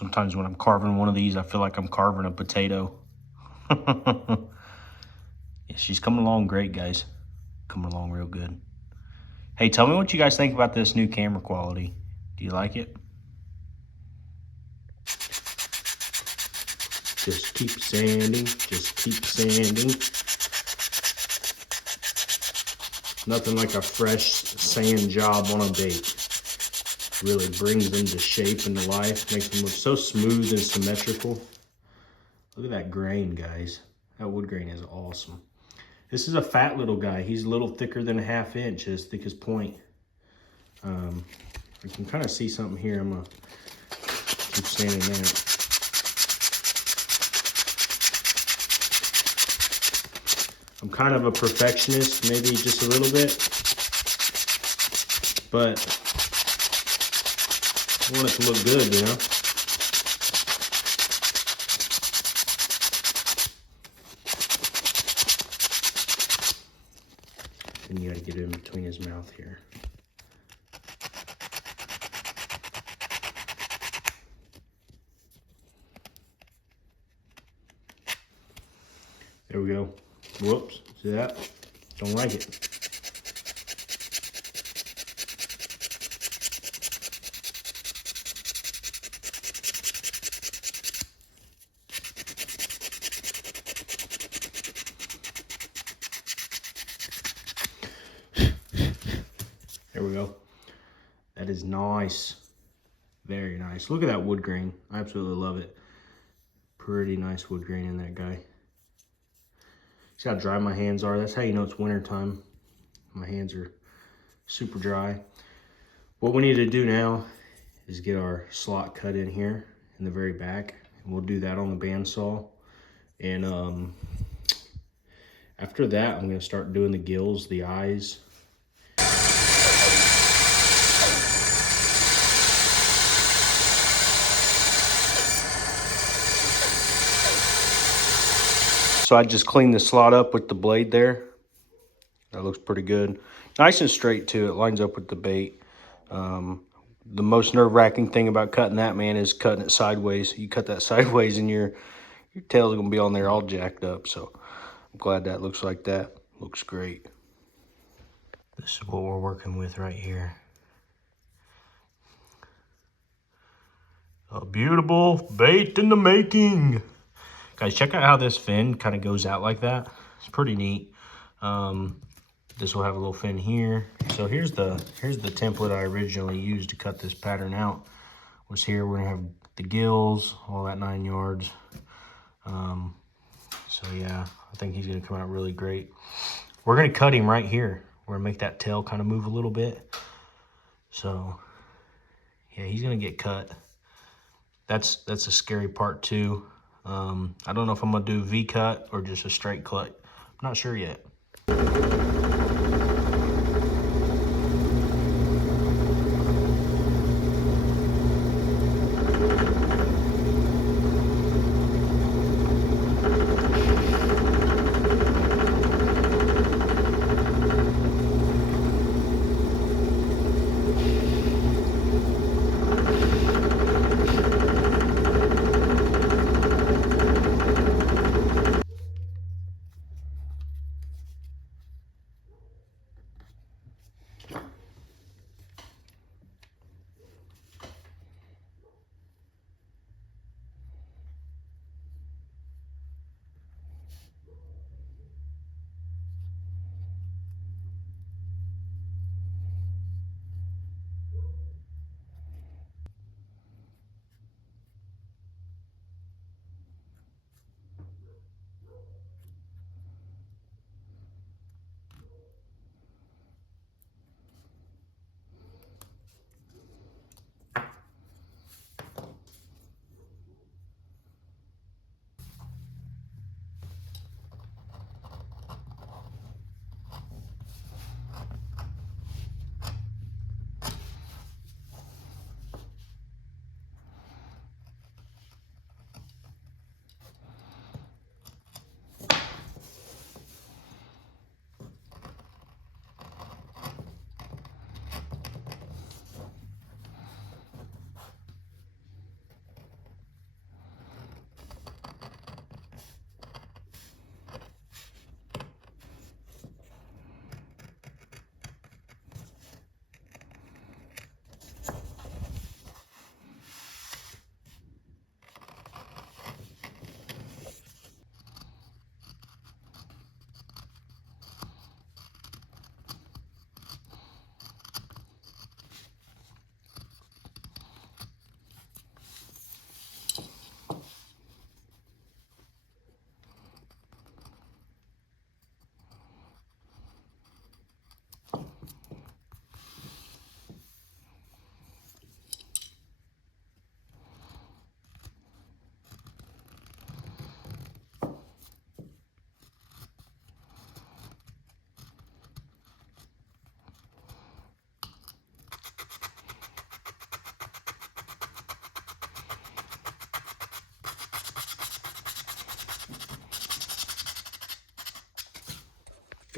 Sometimes when I'm carving one of these, I feel like I'm carving a potato. Yeah, she's coming along great, guys. Coming along real good. Hey, tell me what you guys think about this new camera quality. Do you like it? Just keep sanding, just keep sanding. Nothing like a fresh sand job on a bait. Really brings them to shape and to life, makes them look so smooth and symmetrical. Look at that grain, guys. That wood grain is awesome. This is a fat little guy. He's a little thicker than a 1/2 inch, as thick as point. You can kind of see something here. I'm gonna keep sanding that. I'm kind of a perfectionist, maybe just a little bit, but I want it to look good, you know? And you gotta get it in between his mouth here. There we go. Whoops, see that? Don't like it. There we go. That is nice. Very nice. Look at that wood grain. I absolutely love it. Pretty nice wood grain in that guy. See how dry my hands are? That's how you know it's winter time. My hands are super dry. What we need to do now is get our slot cut in here in the very back. And we'll do that on the bandsaw. And after that, I'm gonna start doing the gills, the eyes. So I just cleaned the slot up with the blade there. That looks pretty good. Nice and straight too. It lines up with the bait. The most nerve-wracking thing about cutting that, man, is cutting it sideways. You cut that sideways and your tail's gonna be on there all jacked up. So I'm glad that looks like that. Looks great. This is what we're working with right here. A beautiful bait in the making. Guys, check out how this fin kind of goes out like that. It's pretty neat. This will have a little fin here. So here's the template I originally used to cut this pattern out. Was here, we're gonna have the gills, all that 9 yards. So yeah, I think he's gonna come out really great. We're gonna cut him right here. We're gonna make that tail kind of move a little bit. So yeah, he's gonna get cut. That's a scary part too. I don't know if I'm gonna do V-cut or just a straight cut. I'm not sure yet.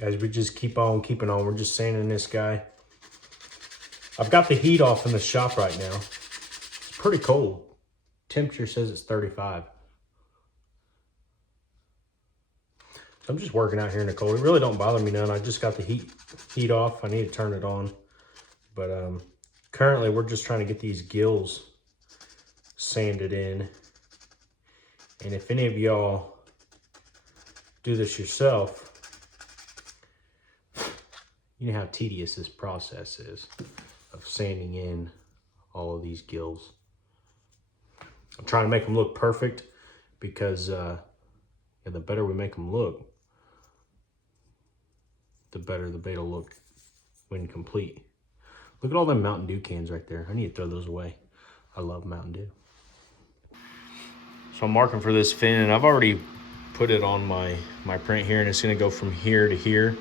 Guys, we just keep on keeping on. We're just sanding this guy. I've got the heat off in the shop right now. It's pretty cold. Temperature says it's 35. So I'm just working out here in the cold. It really don't bother me none. I just got the heat off. I need to turn it on. But currently we're just trying to get these gills sanded in. And if any of y'all do this yourself, you know how tedious this process is of sanding in all of these gills. I'm trying to make them look perfect because yeah, the better we make them look, the better the bait will look when complete. Look at all them Mountain Dew cans right there. I need to throw those away. I love Mountain Dew. So I'm marking for this fin, and I've already put it on my print here, and it's gonna go from here to here.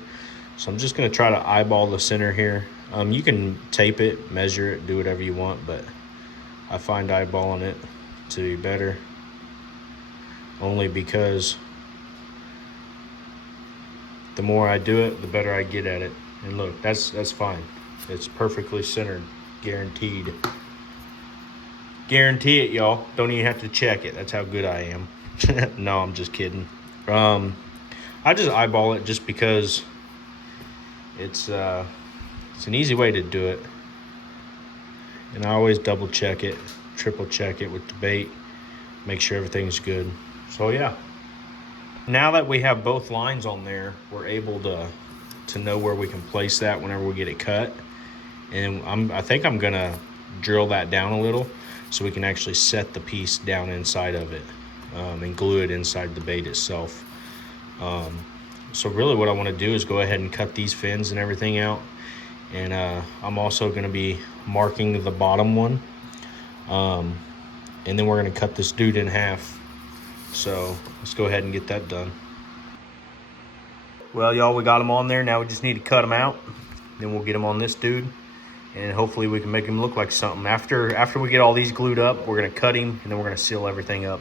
So I'm just gonna try to eyeball the center here. You can tape it, measure it, do whatever you want, but I find eyeballing it to be better, only because the more I do it, the better I get at it. And look, that's fine. It's perfectly centered, guaranteed. Guarantee it, y'all. Don't even have to check it. That's how good I am. No, I'm just kidding. I just eyeball it just because it's an easy way to do it. And I always double check it, triple check it with the bait, make sure everything's good. So yeah. Now that we have both lines on there, we're able to know where we can place that whenever we get it cut. And I think I'm gonna drill that down a little so we can actually set the piece down inside of it and glue it inside the bait itself. So really what I want to do is go ahead and cut these fins and everything out. And I'm also going to be marking the bottom one. And then we're going to cut this dude in half. So let's go ahead and get that done. Well, y'all, we got them on there. Now we just need to cut them out. Then we'll get them on this dude. And hopefully we can make him look like something. After we get all these glued up, we're going to cut him, and then we're going to seal everything up.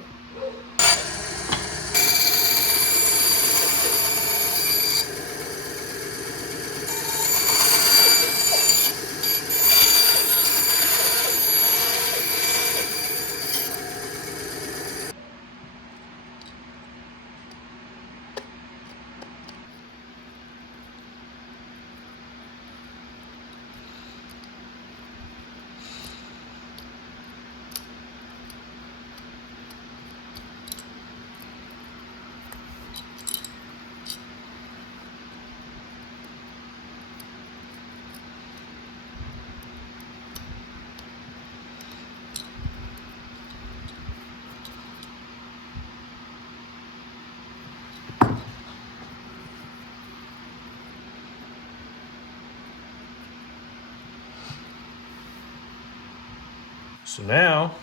So now,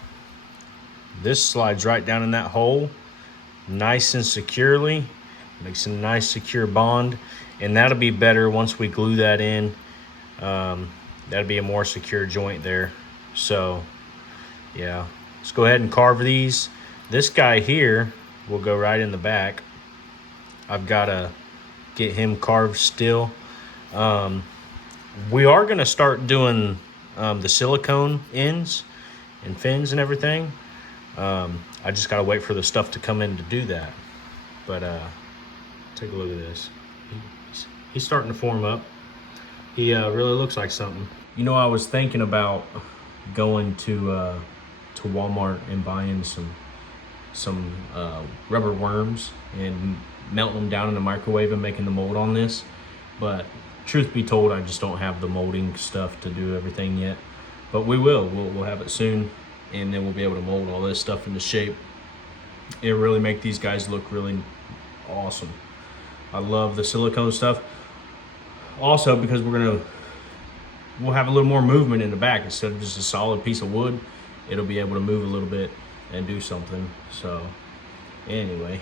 this slides right down in that hole, nice and securely, makes a nice secure bond, and that'll be better once we glue that in. That'll be a more secure joint there. So, yeah, let's go ahead and carve these. This guy here will go right in the back. I've got to get him carved still. We are going to start doing the silicone ends and fins and everything. I just gotta wait for the stuff to come in to do that. But take a look at this. He's starting to form up. He really looks like something. You know, I was thinking about going to Walmart and buying some rubber worms and melting them down in the microwave and making the mold on this. But truth be told, I just don't have the molding stuff to do everything yet. But we will. We'll have it soon, and then we'll be able to mold all this stuff into shape. It'll really make these guys look really awesome. I love the silicone stuff. Also, because we'll have a little more movement in the back instead of just a solid piece of wood. It'll be able to move a little bit and do something. So, anyway,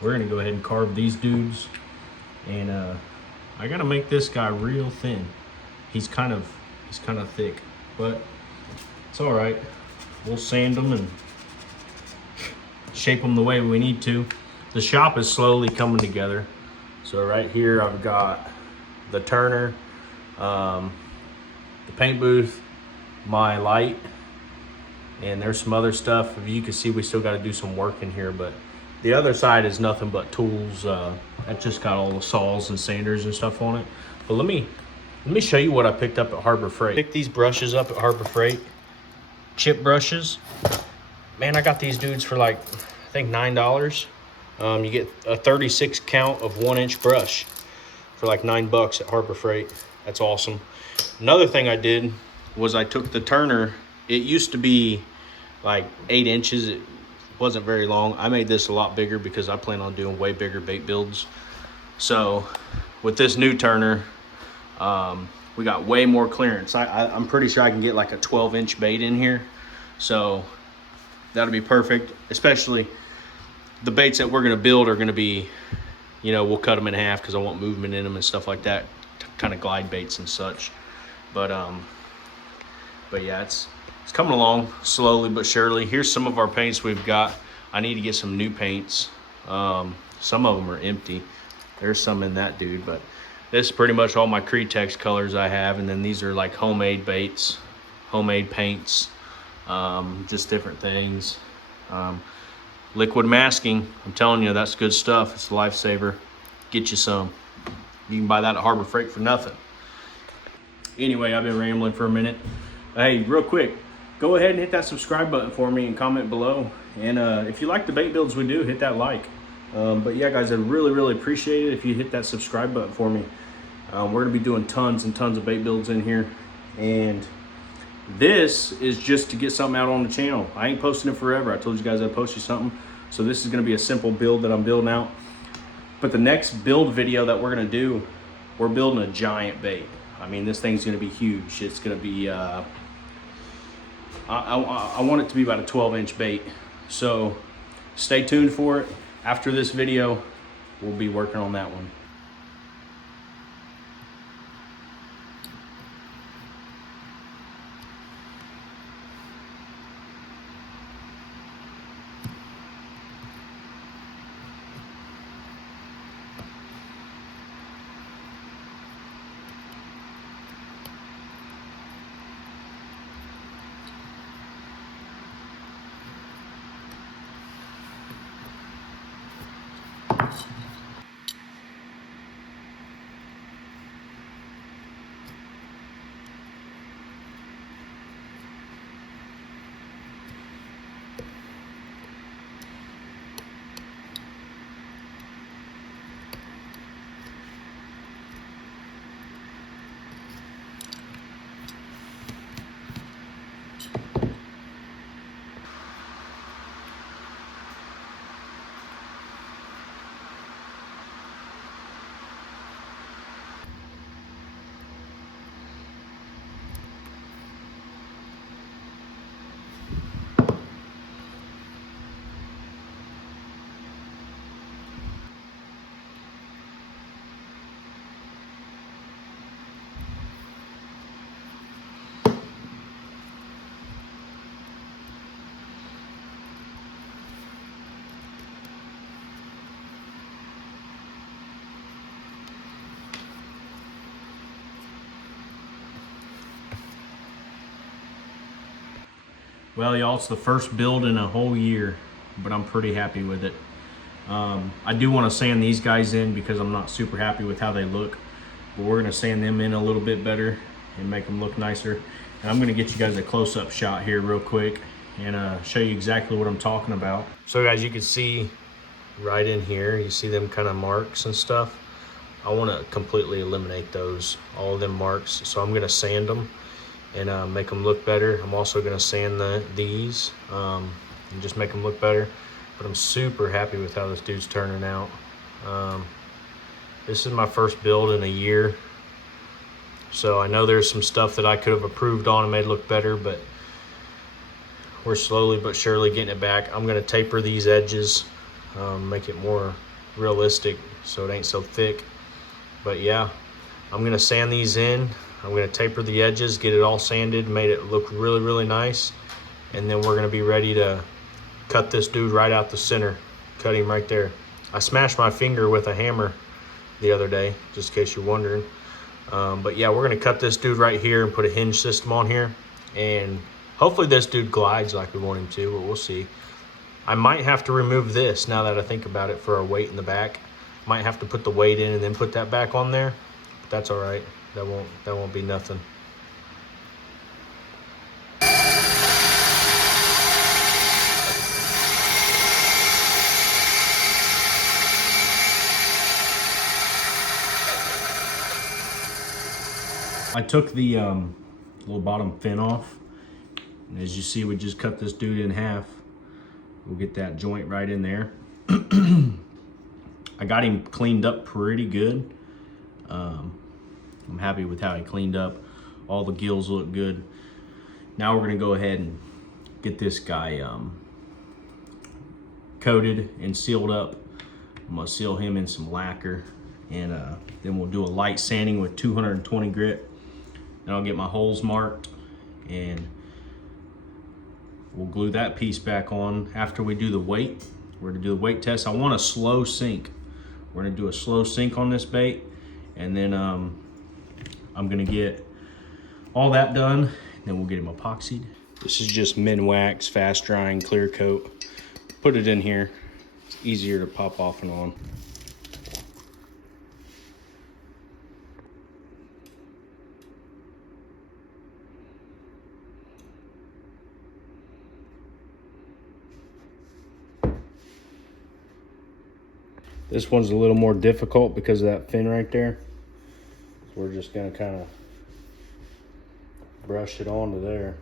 we're gonna go ahead and carve these dudes, and I gotta make this guy real thin. He's kind of thick. But it's all right. We'll sand them and shape them the way we need to. The shop is slowly coming together. So right here I've got the turner, the paint booth, my light, and there's some other stuff. You can see we still got to do some work in here, but the other side is nothing but tools. That just got all the saws and sanders and stuff on it. But let me show you what I picked up at Harbor Freight. Picked these brushes up at Harbor Freight, chip brushes. Man, I got these dudes for like, I think $9. You get a 36 count of 1-inch brush for like $9 at Harbor Freight. That's awesome. Another thing I did was I took the turner. It used to be like 8 inches. It wasn't very long. I made this a lot bigger because I plan on doing way bigger bait builds. So with this new turner, we got way more clearance. I'm pretty sure I can get like a 12-inch bait in here. So that'll be perfect, especially the baits that we're gonna build are gonna be, you know, we'll cut them in half because I want movement in them and stuff like that, kind of glide baits and such. But yeah, it's coming along slowly but surely. Here's some of our paints we've got. I need to get some new paints. Some of them are empty. There's some in that dude, but this is pretty much all my Cretex colors I have, and then these are like homemade baits, homemade paints, just different things. Liquid masking, I'm telling you, that's good stuff. It's a lifesaver. Get you some. You can buy that at Harbor Freight for nothing. Anyway, I've been rambling for a minute. Hey, real quick, go ahead and hit that subscribe button for me and comment below. And if you like the bait builds we do, hit that like. But yeah, guys, I'd really appreciate it if you hit that subscribe button for me. We're gonna be doing tons and tons of bait builds in here. And this is just to get something out on the channel. I ain't posting it forever. I told you guys I'd post you something. So this is gonna be a simple build that I'm building out. But the next build video that we're gonna do, we're building a giant bait. I mean, this thing's gonna be huge. It's gonna be, I want it to be about a 12-inch bait. So stay tuned for it. After this video, we'll be working on that one. Well, y'all, it's the first build in a whole year, but I'm pretty happy with it. I do want to sand these guys in because I'm not super happy with how they look, but we're going to sand them in a little bit better and make them look nicer. And I'm going to get you guys a close-up shot here real quick and show you exactly what I'm talking about. So guys, you can see right in here, you see them kind of marks and stuff. I want to completely eliminate those, all of them marks. So I'm going to sand them and make them look better. I'm also going to sand these and just make them look better. But I'm super happy with how this dude's turning out. This is my first build in a year, so I know there's some stuff that I could have improved on and made look better, but we're slowly but surely getting it back. I'm going to taper these edges, make it more realistic so it ain't so thick. But yeah, I'm going to sand these in. I'm going to taper the edges, get it all sanded, made it look really nice, and then we're going to be ready to cut this dude right out the center. Cut him right there. I smashed my finger with a hammer the other day, just in case you're wondering. But yeah, we're gonna cut this dude right here and put a hinge system on here. And hopefully this dude glides like we want him to, but we'll see. I might have to remove this now that I think about it for our weight in the back. Might have to put the weight in and then put that back on there. But that's all right. That won't be nothing. I took the little bottom fin off. And as you see, we just cut this dude in half. We'll get that joint right in there. I got him cleaned up pretty good. I'm happy with how he cleaned up. All the gills look good. Now we're gonna go ahead and get this guy coated and sealed up. I'm gonna seal him in some lacquer, and then we'll do a light sanding with 220 grit. Then I'll get my holes marked, and we'll glue that piece back on after we do the weight. We're gonna do the weight test. I want a slow sink. We're gonna do a slow sink on this bait, and then I'm gonna get all that done, and then we'll get him epoxied. This is just Minwax fast drying clear coat. Put it in here. It's easier to pop off and on. This one's a little more difficult because of that fin right there. So we're just gonna kind of brush it onto there.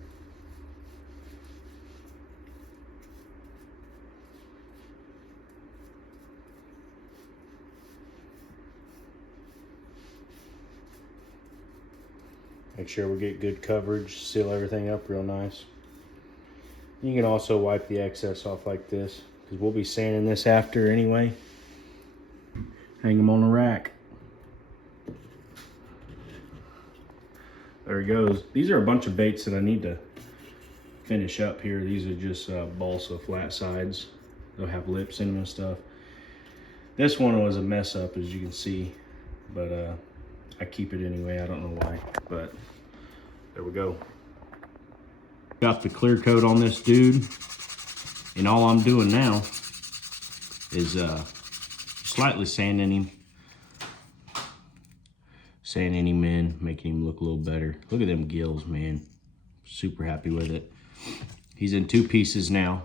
Make sure we get good coverage, seal everything up real nice. You can also wipe the excess off like this, because we'll be sanding this after anyway. Hang them on a rack. There he goes. These are a bunch of baits that I need to finish up here. These are just balsa flat sides. They'll have lips in them and stuff. This one was a mess up, as you can see, but I keep it anyway. I don't know why, but there we go. Got the clear coat on this dude, and all I'm doing now is slightly sanding him in, making him look a little better. Look at them gills, man. Super happy with it. He's in 2 pieces now.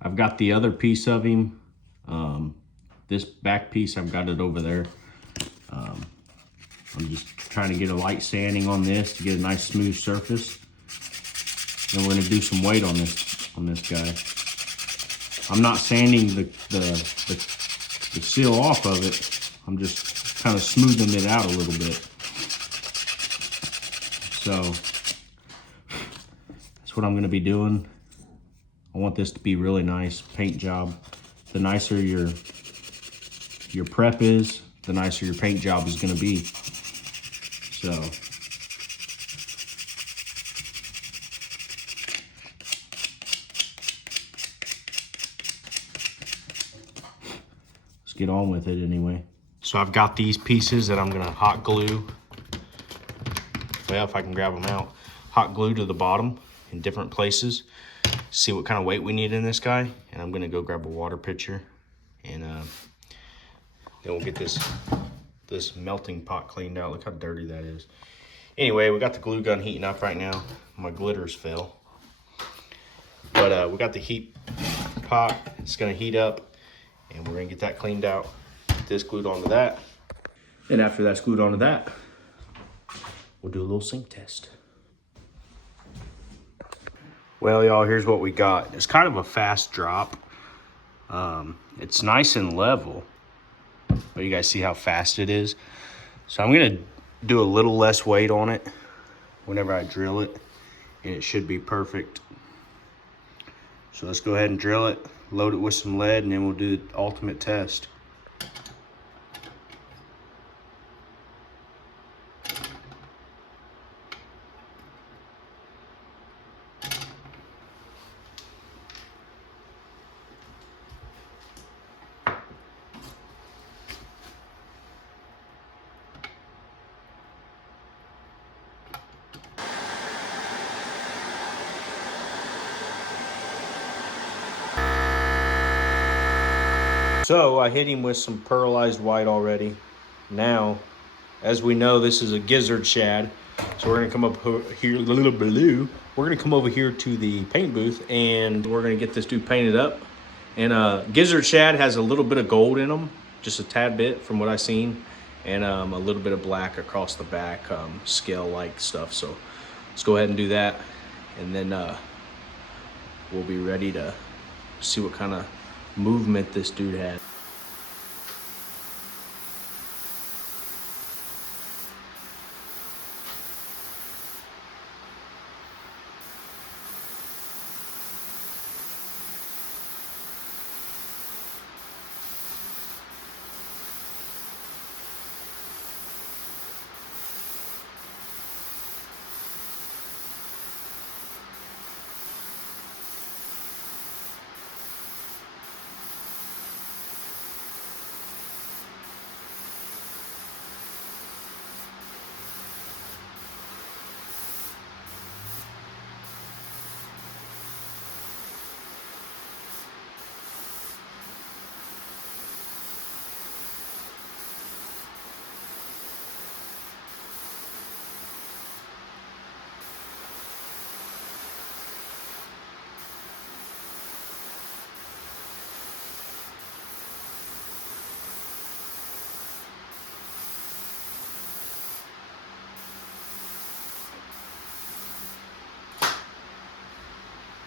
I've got the other piece of him. This back piece, I've got it over there. I'm just trying to get a light sanding on this to get a nice smooth surface. And we're gonna do some weight on this guy. I'm not sanding the seal off of it. I'm just kind of smoothing it out a little bit. So that's what I'm gonna be doing. I want this to be really nice paint job. The nicer your prep is, the nicer your paint job is gonna be. So let's get on with it anyway. So I've got these pieces that I'm gonna hot glue. Well, if I can grab them out. Hot glue to the bottom in different places. See what kind of weight we need in this guy. And I'm gonna go grab a water pitcher, and then we'll get this melting pot cleaned out. Look how dirty that is. Anyway, we got the glue gun heating up right now. My glitters fell. But we got the heat pot. It's gonna heat up, and we're gonna get that cleaned out. Get this glued onto that. And after that's glued onto that, we'll do a little sink test. Well, y'all, here's what we got. It's kind of a fast drop. It's nice and level, but you guys see how fast it is. So I'm gonna do a little less weight on it whenever I drill it, and it should be perfect. So let's go ahead and drill it, load it with some lead, and then we'll do the ultimate test. So I hit him with some pearlized white already. Now, as we know, this is a gizzard shad. So we're gonna come up here, a little blue. We're gonna come over here to the paint booth and we're gonna get this dude painted up. And gizzard shad has a little bit of gold in them, just a tad bit from what I've seen. And a little bit of black across the back, scale-like stuff. So let's go ahead and do that. And then we'll be ready to see what kind of movement this dude had.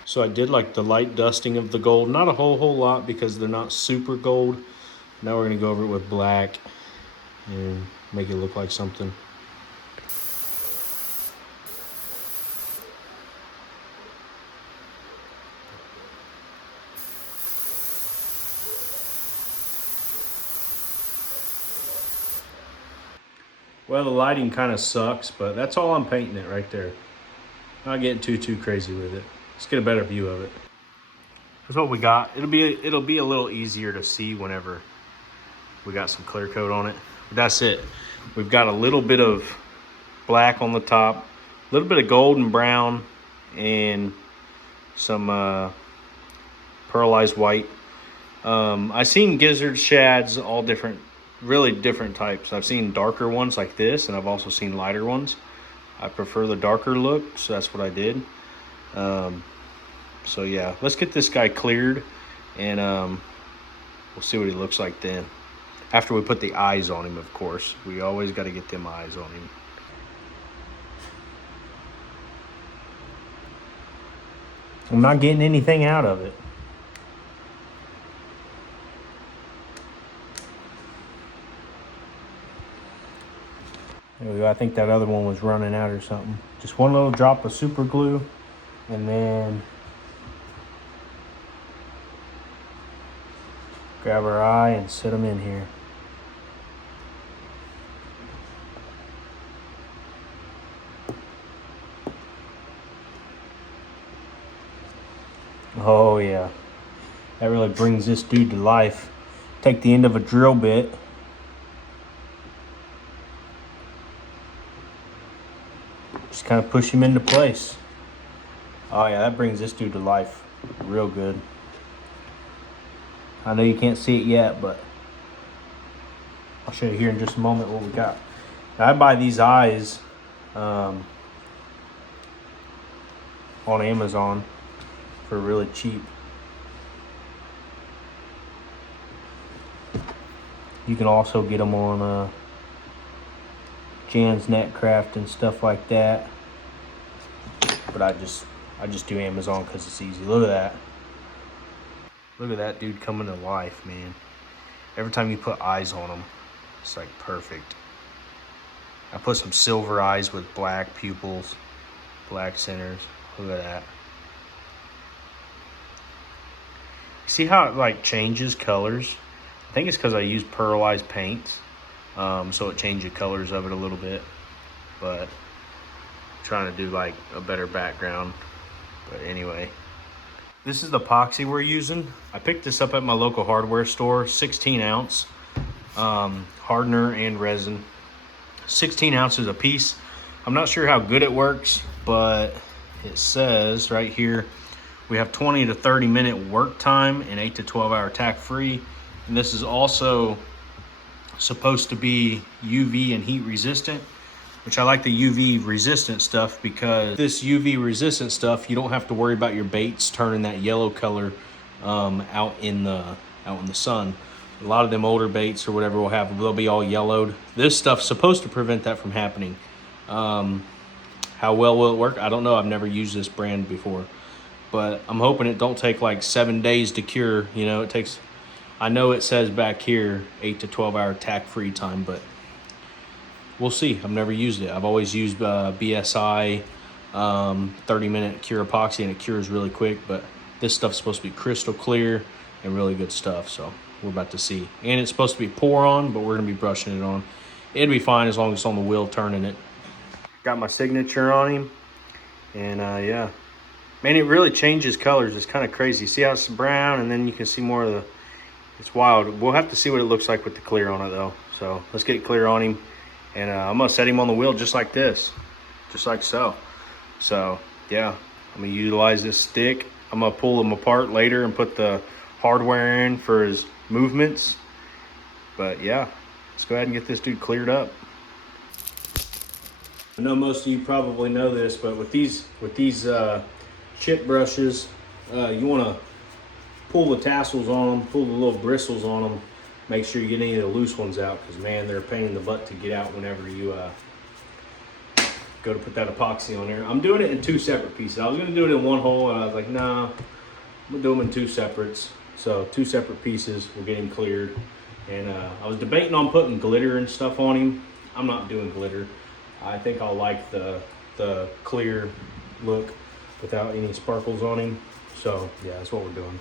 So I did like the light dusting of the gold, not a whole lot because they're not super gold. Now we're gonna go over it with black and make it look like something. Well, the lighting kind of sucks, but that's all I'm painting it right there. Not getting too crazy with it. Let's get a better view of it. Here's what we got. It'll be a little easier to see whenever we got some clear coat on it. But that's it. We've got a little bit of black on the top, a little bit of gold and brown, and some pearlized white. I've seen gizzard shads, all different, really different types. I've seen darker ones like this, and I've also seen lighter ones. I prefer the darker look, so that's what I did. So yeah, let's get this guy cleared, and we'll see what he looks like then. After we put the eyes on him, of course. We always got to get them eyes on him. I'm not getting anything out of it. There we go. I think that other one was running out or something. Just one little drop of super glue, and then grab our eye and set them in here. Oh yeah, that really brings this dude to life. Take the end of a drill bit, just kind of push him into place. Oh yeah, that brings this dude to life real good. I know you can't see it yet, but I'll show you here in just a moment what we got. Now, I buy these eyes on Amazon for really cheap. You can also get them on Jan's Netcraft and stuff like that. But I just do Amazon because it's easy. Look at that. Look at that dude coming to life, man. Every time you put eyes on him, it's like perfect. I put some silver eyes with black pupils, black centers. Look at that. See how it like changes colors? I think it's because I use pearlized paints, so it changes the colors of it a little bit. But I'm trying to do like a better background. But anyway, this is the epoxy we're using. I picked this up at my local hardware store, 16 ounce hardener and resin, 16 ounces a piece. I'm not sure how good it works, but it says right here we have 20 to 30 minute work time and 8 to 12 hour tack free. And this is also supposed to be UV and heat resistant, which I like the UV resistant stuff, because this UV resistant stuff, you don't have to worry about your baits turning that yellow color out in the sun. A lot of them older baits or whatever will have, they'll be all yellowed. This stuff's supposed to prevent that from happening. How well will it work? I don't know. I've never used this brand before, but I'm hoping it don't take like 7 days to cure. You know, it takes, I know it says back here 8 to 12 hour tack free time, but we'll see. I've never used it. I've always used BSI 30-minute cure epoxy, and it cures really quick, but this stuff's supposed to be crystal clear and really good stuff, so we're about to see. And it's supposed to be pour on, but we're gonna be brushing it on. It'll be fine as long as it's on the wheel turning it. Got my signature on him, and yeah. Man, it really changes colors. It's kind of crazy. See how it's brown, and then you can see more of the, it's wild. We'll have to see what it looks like with the clear on it though. So let's get clear on him, and I'm gonna set him on the wheel just like this, just like so. So yeah, I'm gonna utilize this stick. I'm gonna pull him apart later and put the hardware in for his movements. But yeah, let's go ahead and get this dude cleared up. I know most of you probably know this, but with these chip brushes, you want to pull the tassels on them, pull the little bristles on them. Make sure you get any of the loose ones out, because man, they're a pain in the butt to get out whenever you go to put that epoxy on there. I'm doing it in 2 separate pieces. I was going to do it in one hole, and I was like, nah, I'm going to do them in 2 separates. So 2 separate pieces will get him cleared. And I was debating on putting glitter and stuff on him. I'm not doing glitter. I think I'll like the clear look without any sparkles on him. So yeah, that's what we're doing.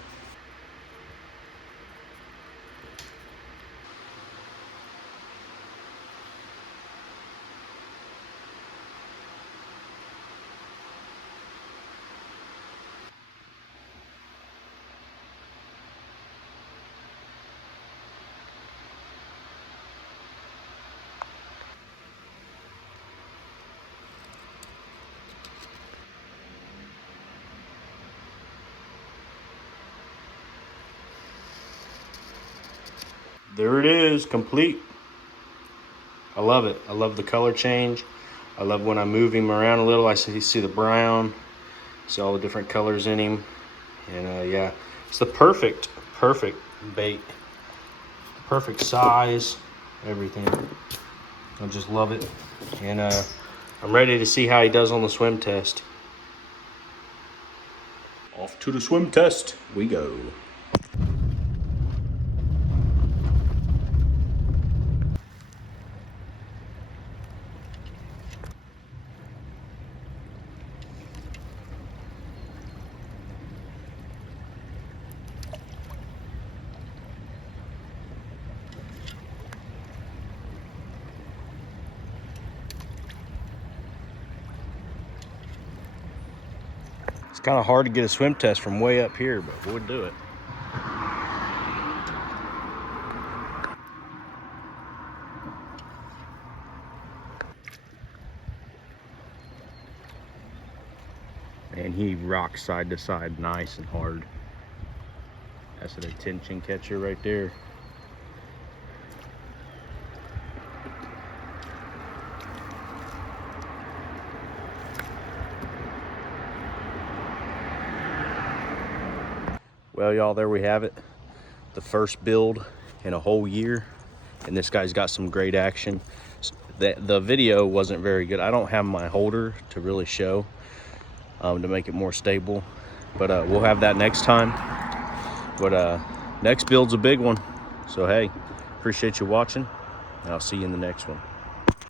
There it is, complete. I love it. I love the color change. I love when I move him around a little, I see the brown, see all the different colors in him. And yeah, it's the perfect bait. Perfect size, everything. I just love it. And I'm ready to see how he does on the swim test. Off to the swim test we go. It's kind of hard to get a swim test from way up here, but we'll do it. And he rocks side to side nice and hard. That's an attention catcher right there. Well, y'all, there we have it. The first build in a whole year, and this guy's got some great action. The video wasn't very good. I don't have my holder to really show to make it more stable, but we'll have that next time. But next build's a big one, so hey, appreciate you watching, and I'll see you in the next one.